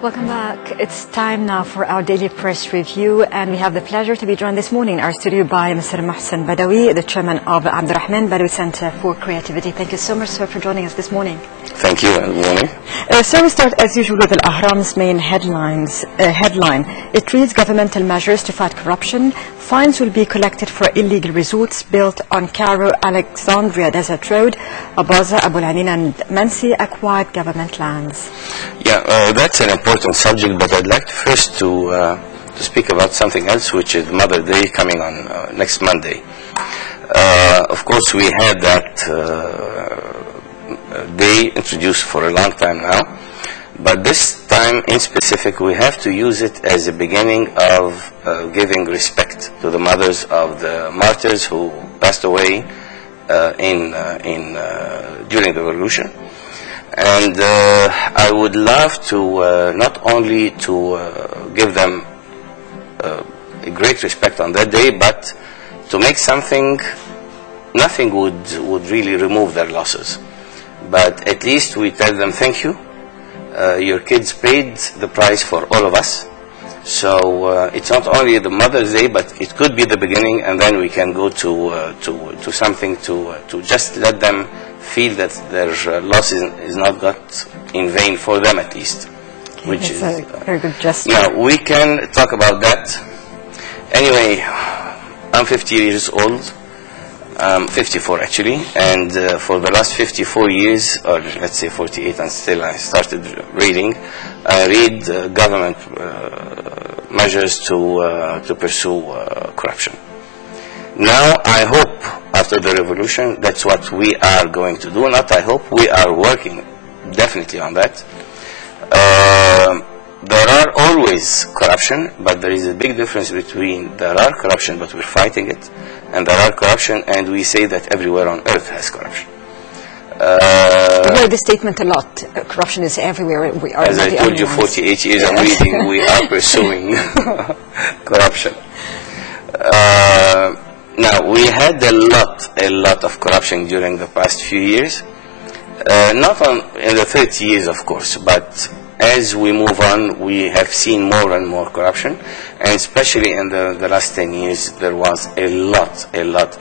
Welcome back. It's time now for our daily press review, and we have the pleasure to be joined this morning in our studio by Mr. Mohsen Badawi, the chairman of the Abdurrahman Badawi Center for Creativity. Thank you so much, sir, for joining us this morning. Thank you, and good morning. So we start, as usual, with Al-Ahram's main headline. It reads, governmental measures to fight corruption. Fines will be collected for illegal resorts built on Cairo, Alexandria Desert Road. Abaza, Abu Al-Anin and Mansi acquired government lands. Yeah, that's an important subject, but I'd like first to speak about something else, which is Mother's Day coming on next Monday. Of course, we had that day introduced for a long time now, but this time in specific, we have to use it as a beginning of giving respect to the mothers of the martyrs who passed away during the revolution. And I would love to not only to give them a great respect on that day, but to make something. Nothing would really remove their losses, but at least we tell them thank you. Your kids paid the price for all of us. So it's not only the Mother's Day, but it could be the beginning, and then we can go to something to just let them feel that their loss is not got in vain for them, at least. Okay, which is a very good gesture. Now we can talk about that. Anyway, I'm 50 years old. 54 actually, and for the last 54 years, or let's say 48, and still I started reading. I read government measures to pursue corruption. Now I hope after the revolution, that's what we are going to do. Not I hope, we are working definitely on that. There are always corruption, but there is a big difference between there are corruption but we're fighting it, and there are corruption and we say that everywhere on earth has corruption. We hear this statement a lot. Corruption is everywhere. We are as I told you, 48 years I'm reading, we are pursuing corruption. Now, we had a lot of corruption during the past few years. Not in the 30 years, of course, but as we move on, we have seen more and more corruption, and especially in the last 10 years, there was a lot,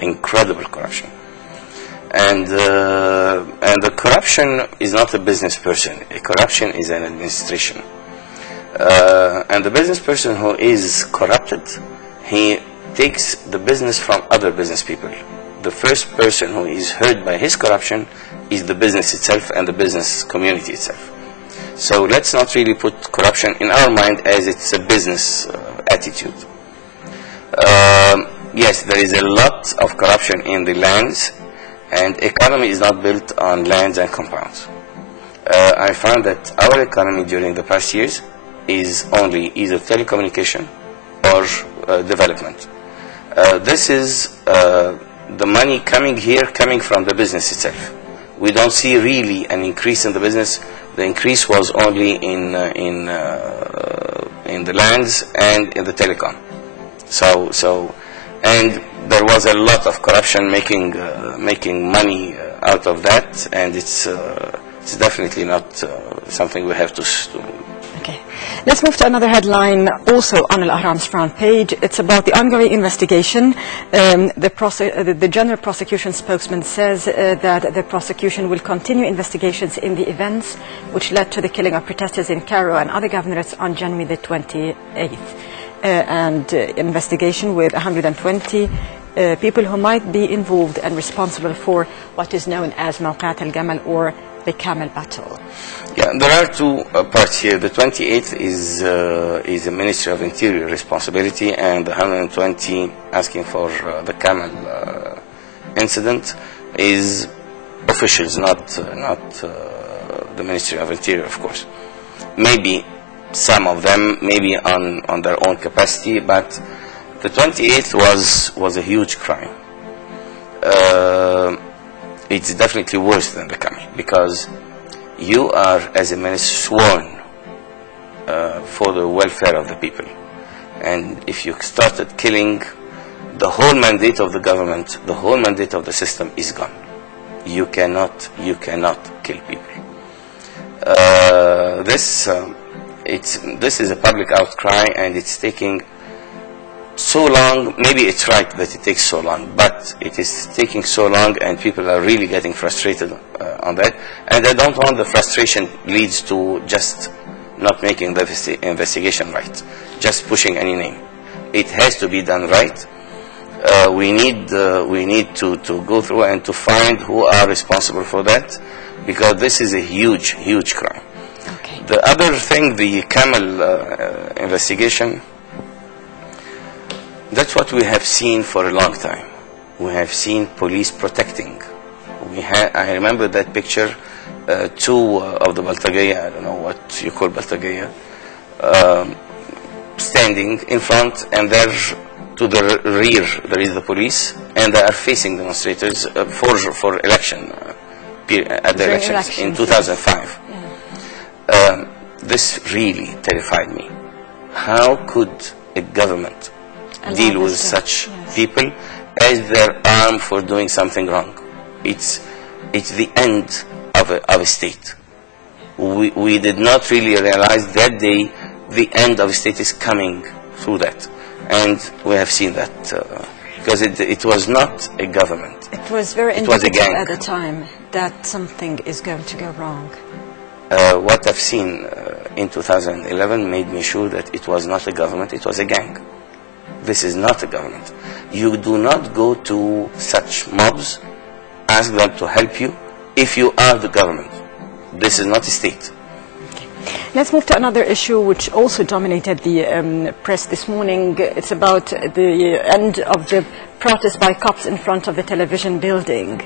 incredible corruption. And the corruption is not a business person. A corruption is an administration. And the business person who is corrupted, he takes the business from other business people. The first person who is hurt by his corruption is the business itself and the business community itself. So let's not really put corruption in our mind as it's a business attitude. Yes, there is a lot of corruption in the lands, and economy is not built on lands and compounds. I found that our economy during the past years is only either telecommunication or development. This is the money coming here, coming from the business itself. We don't see really an increase in the business. The increase was only in the lands and in the telecom. And there was a lot of corruption making money out of that, and it's definitely not something we have to. Okay. Let's move to another headline, also on Al-Ahram's front page. It's about the ongoing investigation. The General Prosecution spokesman says that the prosecution will continue investigations in the events which led to the killing of protesters in Cairo and other governorates on January the 28th. And investigation with 120 people who might be involved and responsible for what is known as Mawqat al-Gamal, or the camel battle. Yeah, there are two parts here. The 28th is a Ministry of Interior responsibility, and the 120 asking for the camel incident is officials, not the Ministry of Interior, of course. Maybe some of them, maybe on their own capacity, but the 28th was a huge crime. It's definitely worse than the camel, because you are, as a minister, sworn for the welfare of the people. And if you started killing, the whole mandate of the government, the whole mandate of the system is gone. You cannot kill people. This this is a public outcry, and it's taking so long. Maybe it's right that it takes so long, but it is taking so long, and people are really getting frustrated on that. And I don't want the frustration leads to just not making the investigation right, just pushing any name. It has to be done right. We need to go through and to find who are responsible for that, because this is a huge, huge crime. Okay. The other thing, the Camel investigation, that's what we have seen for a long time. We have seen police protecting. I remember that picture, two of the Baltagaya, I don't know what you call Baltagaya, standing in front, and there to the rear there is the police, and they are facing demonstrators for election, at the elections in 2005. Yeah. This really terrified me. How could a government deal with such people as their arm for doing something wrong? It's the end of a state. We did not really realize that day the end of a state is coming through that, and we have seen that because it was not a government. It was very indicative at the time that something is going to go wrong. What I've seen in 2011 made me sure that it was not a government, it was a gang. This is not a government. You do not go to such mobs, ask them to help you if you are the government. This is not a state. Let's move to another issue which also dominated the press this morning. It's about the end of the protest by cops in front of the television building.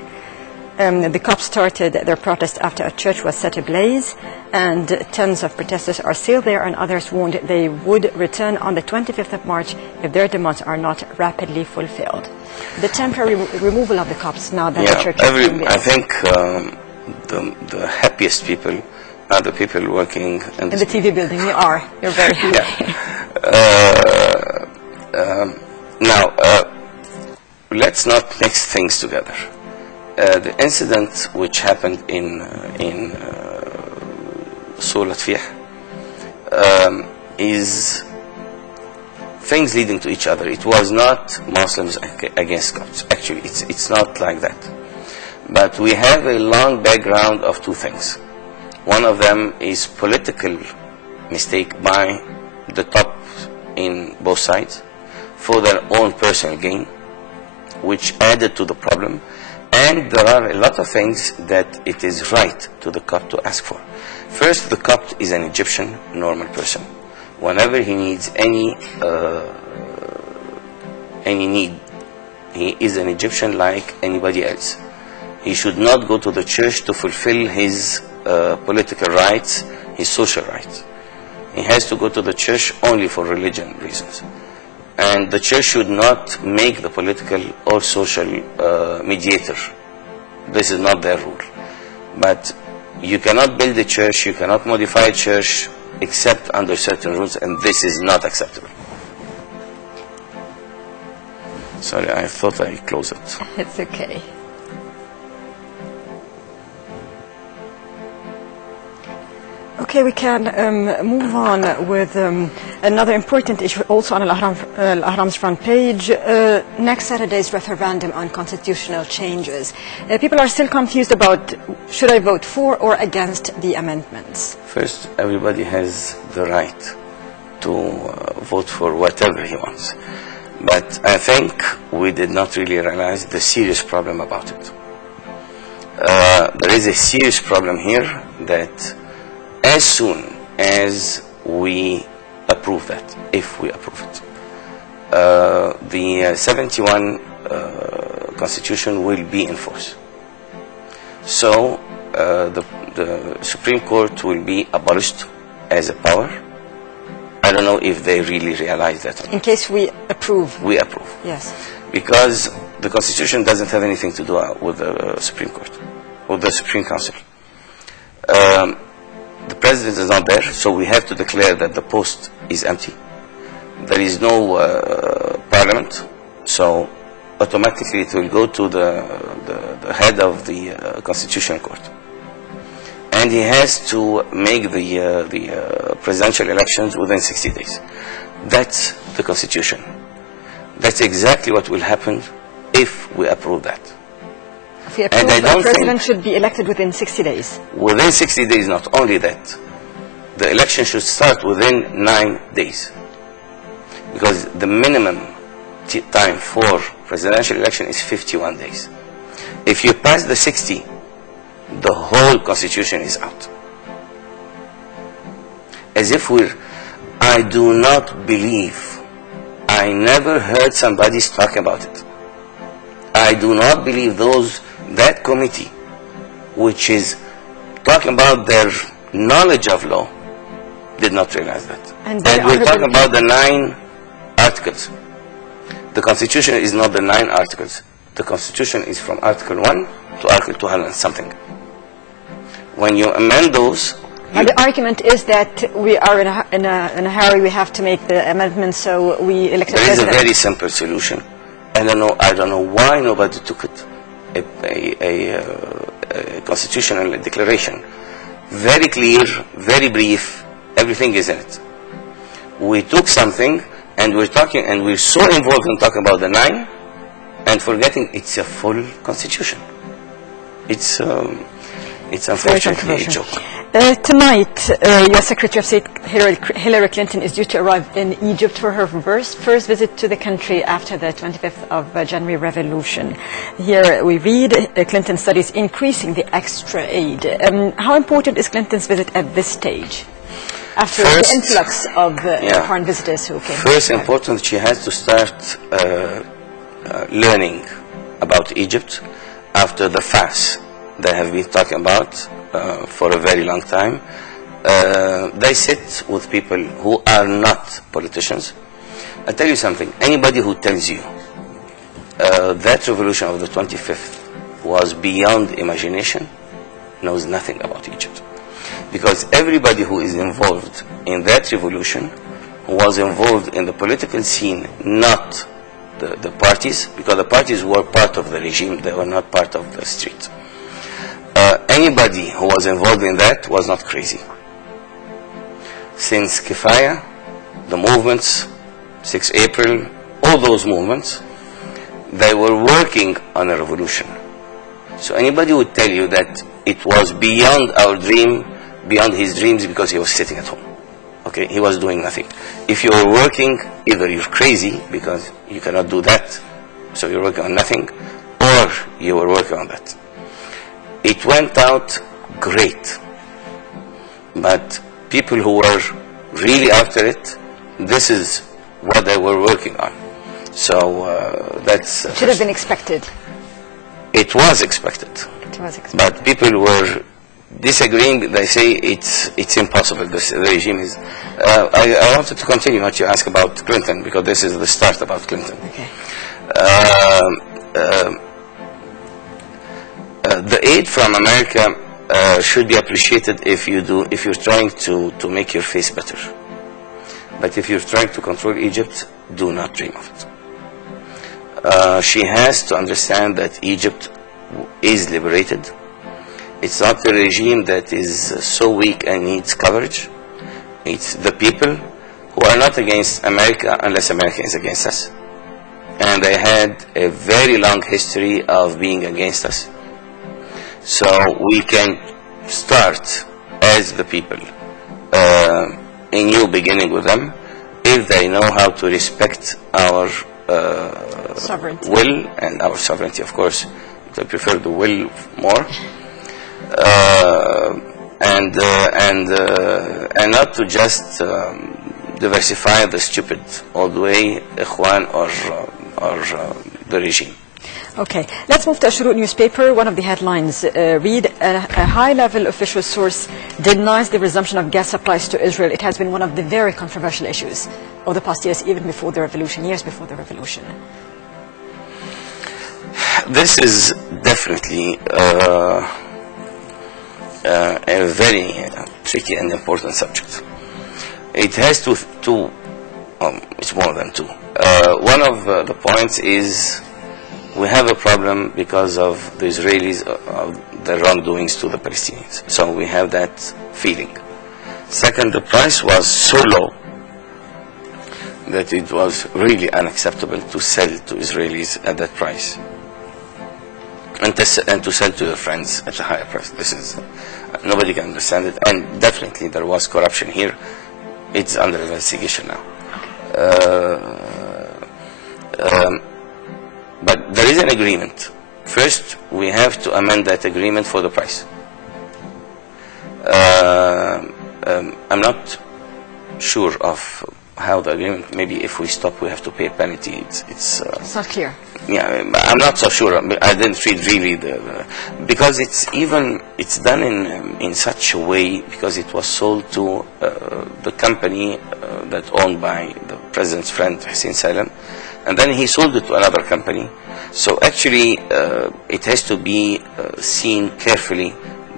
The cops started their protest after a church was set ablaze, and tens of protesters are still there, and others warned they would return on the 25th of March if their demands are not rapidly fulfilled. The temporary removal of the cops now that the church is being built. I think the happiest people are the people working in the TV building. You're very happy. Now, let's not mix things together. The incident which happened in Sulat is things leading to each other. It was not Muslims against Copts. Actually, it's not like that. But we have a long background of two things. One of them is political mistake by the top in both sides for their own personal gain, which added to the problem. And there are a lot of things that it is right to the Copt to ask for. First, the Copt is an Egyptian normal person. Whenever he needs any need, he is an Egyptian like anybody else. He should not go to the church to fulfill his political rights, his social rights. He has to go to the church only for religion reasons. And the church should not make the political or social mediator. This is not their rule. But you cannot build a church, you cannot modify a church except under certain rules, and this is not acceptable. Sorry, I thought I closed it. It's okay. Okay, we can move on with another important issue also on Al-Ahram's front page. Next Saturday's referendum on constitutional changes. People are still confused about should I vote for or against the amendments. First, everybody has the right to vote for whatever he wants. But I think we did not really realize the serious problem about it. There is a serious problem here that as soon as we approve that, if we approve it, the 71 Constitution will be in force. So the Supreme Court will be abolished as a power. I don't know if they really realize that. In case we approve. We approve. Yes. Because the Constitution doesn't have anything to do with the Supreme Court, with the Supreme Council. The President is not there, so we have to declare that the post is empty. There is no Parliament, so automatically it will go to the head of the Constitutional Court. and he has to make the presidential elections within 60 days. That's the Constitution. That's exactly what will happen if we approve that. If we approve, the president should be elected within 60 days. Within 60 days, not only that, the election should start within 9 days. Because the minimum time for presidential election is 51 days. If you pass the 60, the whole Constitution is out. As if I do not believe, I never heard somebody talk about it. I do not believe that committee, which is talking about their knowledge of law, did not realize that. And we're talking about the 9 articles. The Constitution is not the 9 articles. The Constitution is from Article 1 to Article 200 and something. When you amend those... And the argument is that we are in a hurry, we have to make the amendment, so we elect a president. There is a very simple solution. I don't know why nobody took it. A constitutional declaration. Very clear, very brief, everything is in it. We took something, and we're so involved in talking about the 9, and forgetting it's a full constitution. It's unfortunately a joke. Tonight, U.S. Secretary of State Hillary Clinton is due to arrive in Egypt for her first visit to the country after the 25th of January revolution. Here we read, Clinton studies increasing the extra aid. How important is Clinton's visit at this stage, after the influx of foreign visitors who came? First, important, she has to start learning about Egypt after the farce they have been talking about for a very long time. They sit with people who are not politicians. I'll tell you something, anybody who tells you that revolution of the 25th was beyond imagination knows nothing about Egypt. Because everybody who is involved in that revolution was involved in the political scene, not the parties, because the parties were part of the regime, they were not part of the street. Anybody who was involved in that was not crazy. Since Kifaya, the movements, 6 April, all those movements, they were working on a revolution. So anybody would tell you that it was beyond our dream, beyond his dreams, because he was sitting at home. Okay, he was doing nothing. If you were working, either you're crazy, because you cannot do that, so you're working on nothing, or you were working on that. It went out great, but people who were really after it, this is what they were working on. So that's... It should have been expected. It was expected. It was expected. But people were disagreeing. They say it's impossible. The regime is... I wanted to continue what you asked about Clinton, because this is the start about Clinton. Okay. The aid from America should be appreciated if you're trying to make your face better. But if you're trying to control Egypt, do not dream of it. She has to understand that Egypt is liberated. It's not the regime that is so weak and needs coverage. It's the people who are not against America unless America is against us. And they had a very long history of being against us. So we can start as the people a new beginning with them if they know how to respect our will and our sovereignty, of course. I prefer the will more, and not to just diversify the stupid old way, Ikhwan or the regime. Okay, let's move to Ashurut newspaper. One of the headlines read, a high-level official source denies the resumption of gas supplies to Israel. It has been one of the very controversial issues of the past years, even before the revolution, years before the revolution. This is definitely a very tricky and important subject. It has two, it's more than two. One of the points is we have a problem because of the Israelis, of the wrongdoings to the Palestinians. So we have that feeling. Second, the price was so low that it was really unacceptable to sell to Israelis at that price, and to sell to their friends at a higher price. This is, nobody can understand it, and definitely there was corruption here. It's under investigation now. But there is an agreement. First, we have to amend that agreement for the price. I'm not sure of how the agreement, maybe if we stop we have to pay a penalty. It's not clear. Yeah, I'm not so sure. I didn't read really because it's done in such a way, because it was sold to the company that owned by the president's friend Hussein Salem, and then he sold it to another company. So actually it has to be seen carefully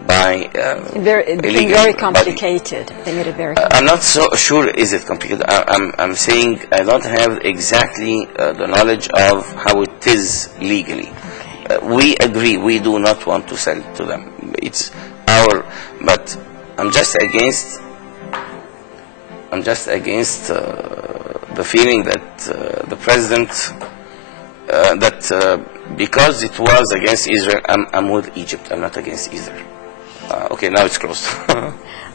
by very complicated. They made it very complicated. I'm not so sure is it complicated. I'm saying I don't have exactly the knowledge of how it is legally. Okay. We agree, we do not want to sell to them. It's our, but I'm just against the feeling that the president because it was against Israel, I'm with Egypt. I'm not against Israel. Okay, now it's closed.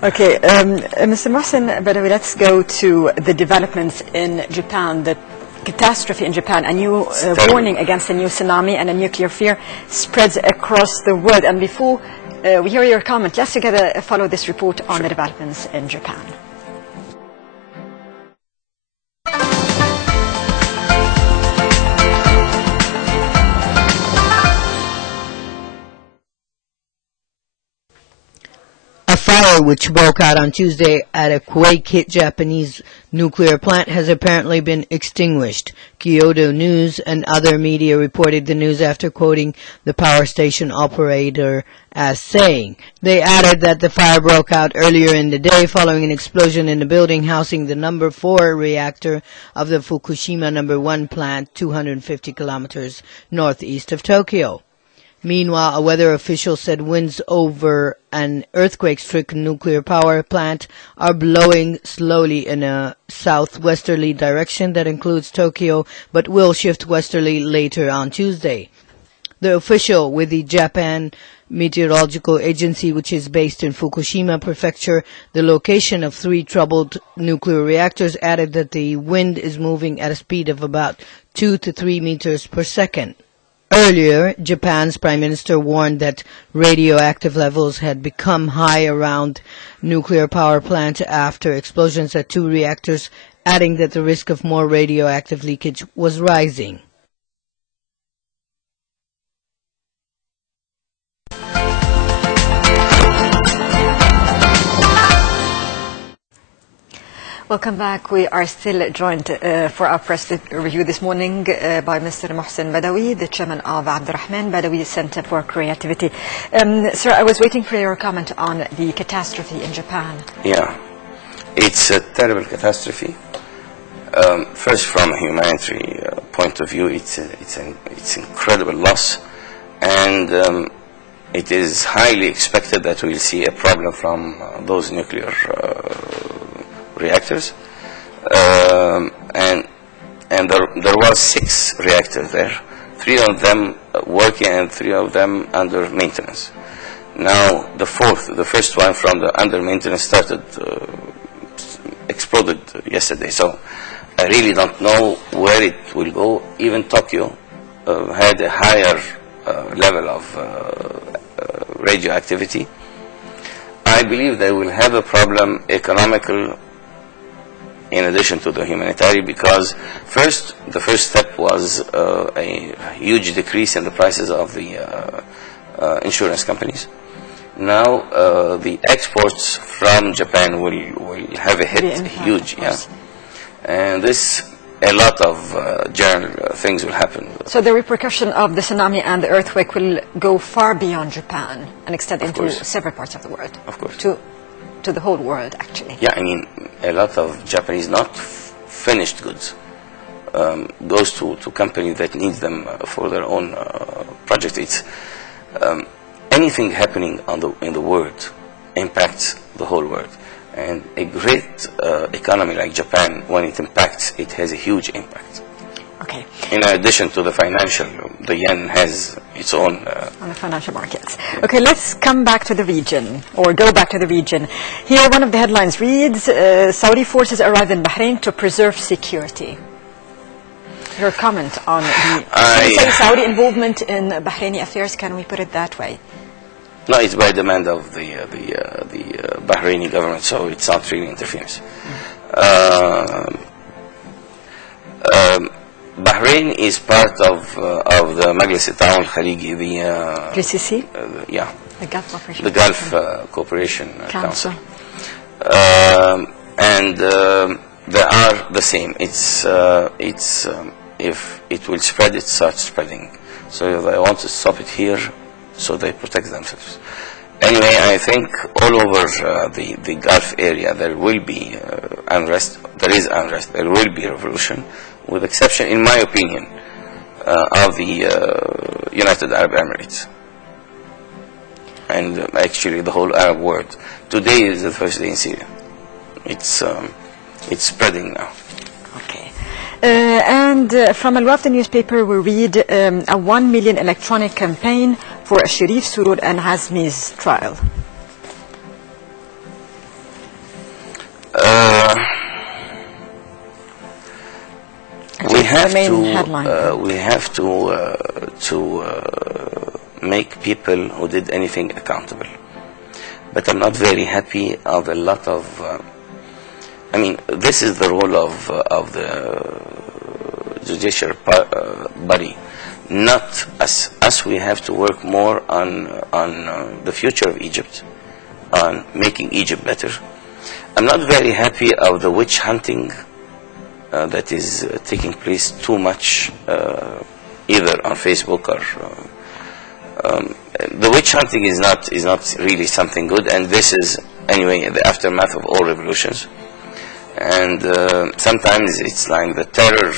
Okay, Mr. Mohsen Badawi, let's go to the developments in Japan, the catastrophe in Japan. A new warning against a new tsunami and a nuclear fear spreads across the world. And before we hear your comment, let's together follow this report on the developments in Japan. Fire which broke out on Tuesday at a quake-hit Japanese nuclear plant has apparently been extinguished. Kyodo News and other media reported the news after quoting the power station operator as saying. They added that the fire broke out earlier in the day following an explosion in the building housing the number 4 reactor of the Fukushima number 1 plant 250 kilometers northeast of Tokyo. Meanwhile, a weather official said winds over an earthquake-stricken nuclear power plant are blowing slowly in a southwesterly direction that includes Tokyo, but will shift westerly later on Tuesday. The official with the Japan Meteorological Agency, which is based in Fukushima Prefecture, the location of 3 troubled nuclear reactors, added that the wind is moving at a speed of about 2 to 3 meters per second. Earlier, Japan's Prime Minister warned that radioactive levels had become high around nuclear power plant after explosions at 2 reactors, adding that the risk of more radioactive leakage was rising. Welcome back. We are still joined for our press review this morning by Mr. Mohsen Badawi, the chairman of Abdurrahman Badawi Center for Creativity. Sir, I was waiting for your comment on the catastrophe in Japan. Yeah, it's a terrible catastrophe. First, from a humanitarian point of view, it's incredible loss, and it is highly expected that we'll see a problem from those nuclear reactors, and there was 6 reactors there, 3 of them working and 3 of them under maintenance. Now the first one from the under maintenance exploded yesterday. So I really don't know where it will go. Even Tokyo had a higher level of radioactivity. I believe they will have a problem, economical in addition to the humanitarian, because the first step was a huge decrease in the prices of the insurance companies. Now the exports from Japan will have a hit, huge, yeah. And a lot of general things will happen. So the repercussion of the tsunami and the earthquake will go far beyond Japan and extend into several parts of the world. Of course. To the whole world, actually. Yeah, I mean, a lot of Japanese not finished goods goes to companies that need them for their own project. It's anything happening in the world impacts the whole world. And a great economy like Japan, when it impacts, it has a huge impact. Okay. In addition to the financial, the yen has its own... on the financial markets. Okay, let's come back to the region, or go back to the region. Here, one of the headlines reads, Saudi forces arrive in Bahrain to preserve security. Your comment on the Saudi involvement in Bahraini affairs, can we put it that way? No, it's by demand of the Bahraini government, so it's not really interference. Bahrain is part of the Majlis Al-Ta'awun Al-Khaliji, the GCC? Yeah, the Gulf Cooperation, the Gulf Cooperation Council. And they are the same. It's if it will spread, it starts spreading. So if they want to stop it here, so they protect themselves. Anyway, I think all over the Gulf area there will be unrest. There is unrest. There will be revolution, with exception, in my opinion, of the United Arab Emirates and actually the whole Arab world. Today is the first day in Syria. It's spreading now. Okay. And from Al-Wafd newspaper we read a 1 million electronic campaign for Sharif Surur and Hazmi's trial. We have to make people who did anything accountable. But I'm not very happy of a lot of. I mean, this is the role of the judicial body, not us. Us, we have to work more on the future of Egypt, on making Egypt better. I'm not very happy of the witch hunting that is taking place too much, either on Facebook or. The witch hunting is not really something good, and this is anyway the aftermath of all revolutions. And sometimes it's like the terror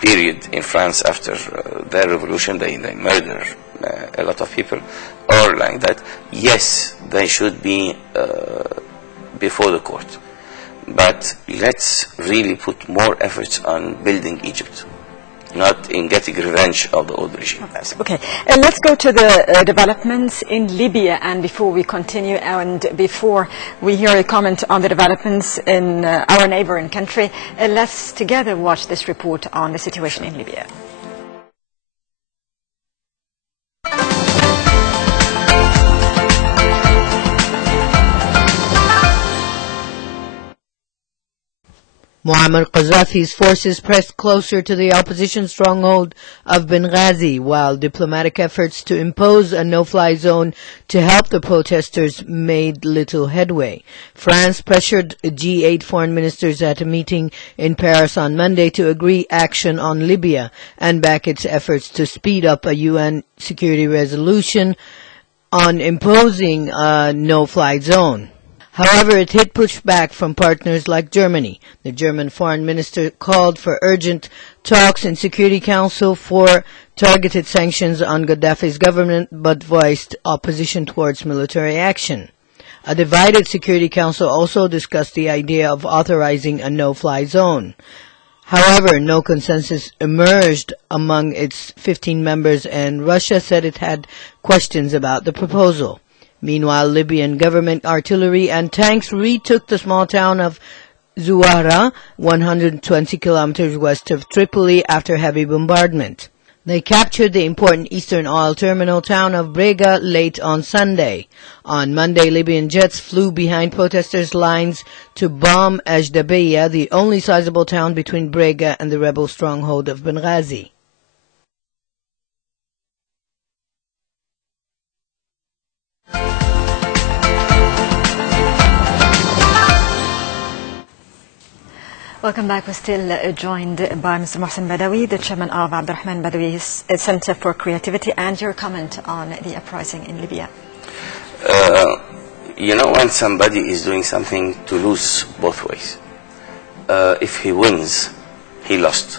period in France after their revolution. They murder a lot of people, or like that. Yes, they should be before the court, but let's really put more efforts on building Egypt, not in getting revenge of the old regime. Okay, let's go to the developments in Libya, and before we continue and before we hear a comment on the developments in our neighboring country, let's together watch this report on the situation in Libya. Muammar Gaddafi's forces pressed closer to the opposition stronghold of Benghazi, while diplomatic efforts to impose a no-fly zone to help the protesters made little headway. France pressured G8 foreign ministers at a meeting in Paris on Monday to agree action on Libya and back its efforts to speed up a UN security resolution on imposing a no-fly zone. However, it hit pushback from partners like Germany. The German foreign minister called for urgent talks in Security Council for targeted sanctions on Gaddafi's government, but voiced opposition towards military action. A divided Security Council also discussed the idea of authorizing a no-fly zone. However, no consensus emerged among its 15 members, and Russia said it had questions about the proposal. Meanwhile, Libyan government artillery and tanks retook the small town of Zuwara, 120 kilometers west of Tripoli, after heavy bombardment. They captured the important eastern oil terminal town of Brega late on Sunday. On Monday, Libyan jets flew behind protesters' lines to bomb Ajdabiya, the only sizable town between Brega and the rebel stronghold of Benghazi. Welcome back. We're still joined by Mr. Mohsen Badawi, the chairman of Abdurrahman Badawi's Center for Creativity, and your comment on the uprising in Libya. You know, when somebody is doing something to lose both ways, if he wins, he lost.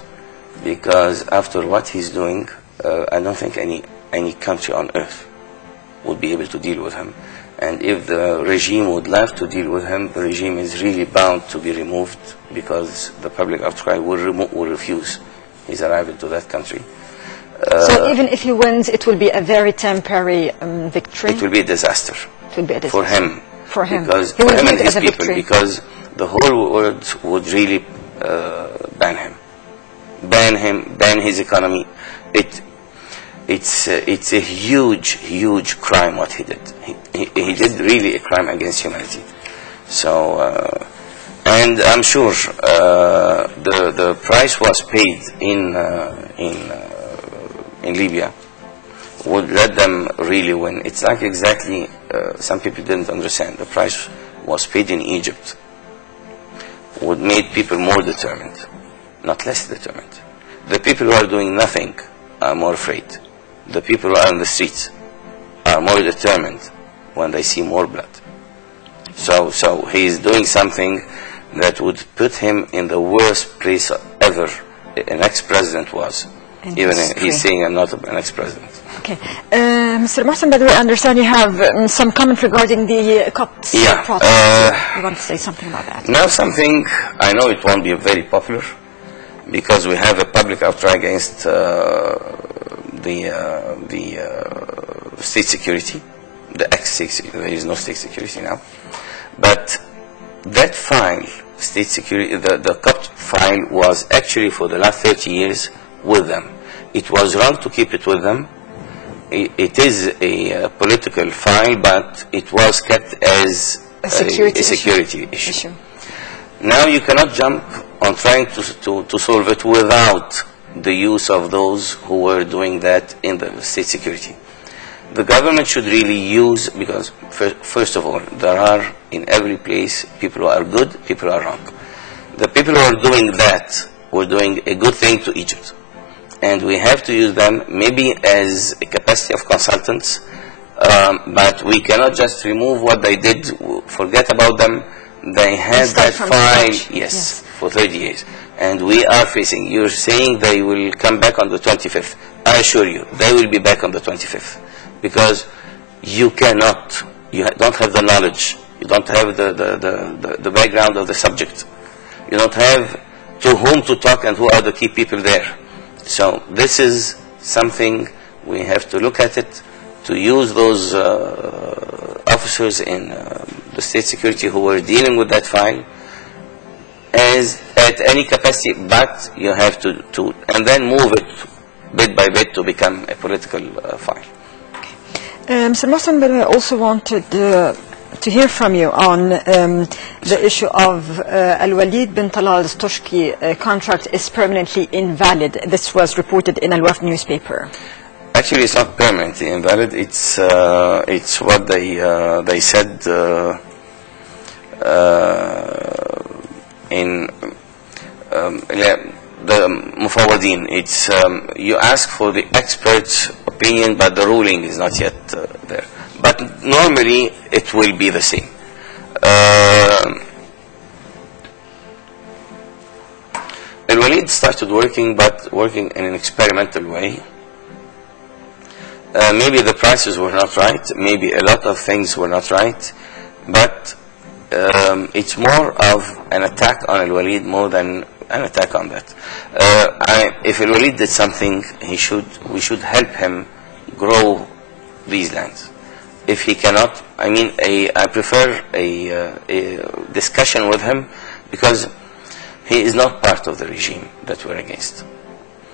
because after what he's doing, I don't think any country on earth would be able to deal with him. And if the regime would love to deal with him, the regime is really bound to be removed, because the public outcry will refuse his arrival to that country. So even if he wins, it will be a very temporary victory? It will be a disaster. It will be a disaster. For him. For him. Because for him and it his as a people, victory. because the whole world would really ban him. Ban his economy. It's a huge crime what he did. He did really a crime against humanity. So, and I'm sure the price was paid in Libya would let them really win. It's like exactly, some people didn't understand. The price was paid in Egypt would make people more determined, not less determined. The people who are doing nothing are more afraid. The people who are on the streets are more determined when they see more blood. So he's doing something that would put him in the worst place ever an ex-president was. Even he's saying I'm not an ex-president. Okay. Mr. Mohsen Badawi, I understand you have some comment regarding the Copts protest. You want to say something about that? Now something, I know it won't be very popular, because we have a public outcry against the state security, the ex-state security. There is no state security now. But that file, state security, the Copt file was actually for the last 30 years with them. It was wrong to keep it with them. It is a political file, but it was kept as a security issue. Now you cannot jump on trying to solve it without the use of those who were doing that in the state security. The government should really use, because first of all, there are in every place people who are good, people who are wrong. The people who are doing that were doing a good thing to Egypt. And we have to use them maybe as a capacity of consultants, but we cannot just remove what they did, forget about them. They had that file, yes, for 30 years. And we are facing, you're saying they will come back on the 25th. I assure you, they will be back on the 25th. Because you cannot, you don't have the knowledge, you don't have the background of the subject. You don't have to whom to talk and who are the key people there. So this is something we have to look at it, to use those officers in the state security who were dealing with that file as at any capacity, but you have to and then move it bit by bit to become a political file. Mr. Mohsen, but I also wanted to hear from you on the issue of Al-Walid bin Talal's Toshki contract is permanently invalid. This was reported in Al-Wafd newspaper. Actually, it's not permanently invalid. It's what they said in the Mufawadeen. It's you ask for the expert's opinion, but the ruling is not yet there. But normally it will be the same. Al-Walid started working, but working in an experimental way. Maybe the prices were not right, maybe a lot of things were not right, but it's more of an attack on Al-Walid more than an attack on that. If Al-Walid did something, we should help him grow these lands. If he cannot, I mean, I prefer a discussion with him, because he is not part of the regime that we're against.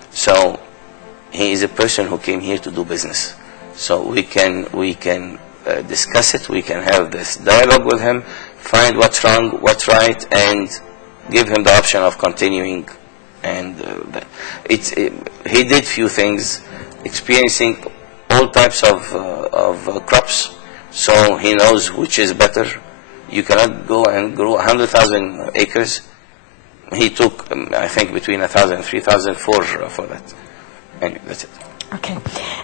So he is a person who came here to do business. So we can discuss it. We can have this dialogue with him, find what's wrong, what's right, and give him the option of continuing. And he did few things, experiencing all types of crops, so he knows which is better. You cannot go and grow 100,000 acres. He took, I think, between 1,000 and 3,000 for that. Anyway, that's it. Okay.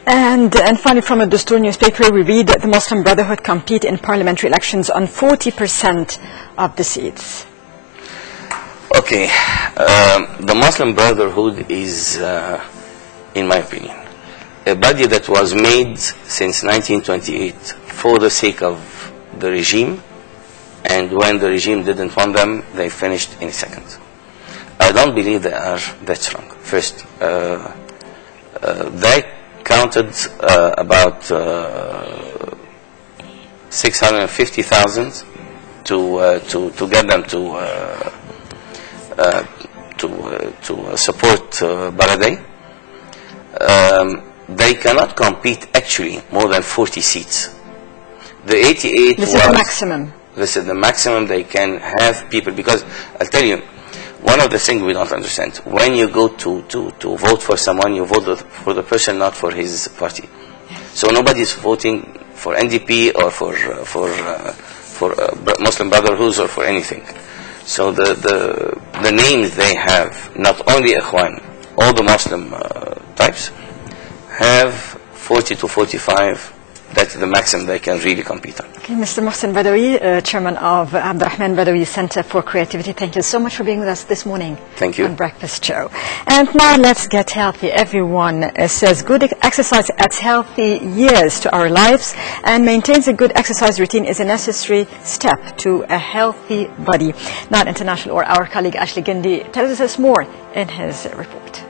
And finally, from a Dastur newspaper, we read that the Muslim Brotherhood compete in parliamentary elections on 40% of the seats. Okay, the Muslim Brotherhood is, in my opinion, a body that was made since 1928 for the sake of the regime, and when the regime didn't want them, they finished in a second. I don't believe they are that strong. First, they counted about 650,000 to get them to support Badawi. They cannot compete actually more than 40 seats. The 88 This is the maximum. This is the maximum they can have people, because I'll tell you, one of the things we don't understand, when you go to vote for someone, you vote for the person, not for his party. So nobody's voting for NDP or for Muslim Brotherhood or for anything. So the names they have, not only Ikhwan, all the Muslim types, have 40 to 45. That's the maximum they can really compete on. Okay, Mr. Mohsen Badawi, Chairman of Abdurrahman Badawi Center for Creativity, thank you so much for being with us this morning. Thank you. On Breakfast Show. And now let's get healthy. Everyone says good exercise adds healthy years to our lives, and maintains a good exercise routine is a necessary step to a healthy body. Nile International, or our colleague Ashley Gindi, tells us more in his report.